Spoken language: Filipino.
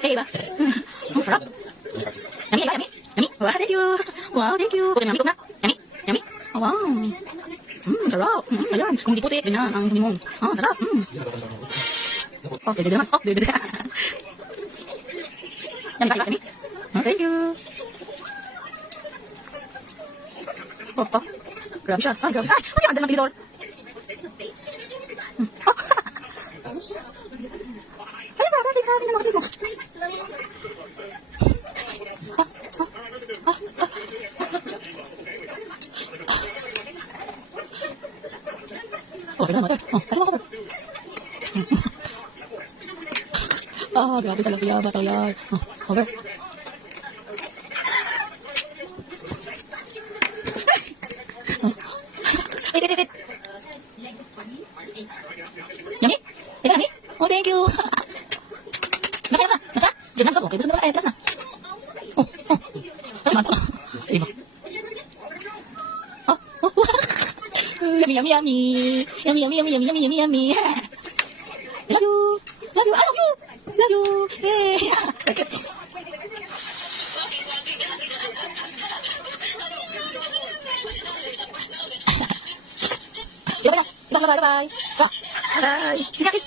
Hey, ba? Sarap. Yummy, yummy, yummy. Wow, thank you. Wow, thank you. Puti yummy, cook na. Yummy, yummy. Oh, wow. Sarap. Ayan. Kung di puti, ganyan ang huni mo. Sarap. Oh, dede naman. Oh, dede. Yummy, yummy. Oh, thank you. Oh, grabe siya. Grabe. Ay, pati ang dalang tinidor. Ay, ba, sa ating ng mga mo. Oh, kailan mother. Asa mo ako? Grabe talaga yan, bata yan. Over. Wait. Yummy? Ito, yummy? Oh, thank you. Nasa? Diyan lang sa okay. Gusto mo na, plus na. Ay, mata. Sa iba. Yummy. Yummy. I love you. Love you. Yay. Okay. Bye. Bye. Bye. Bye. Kiss.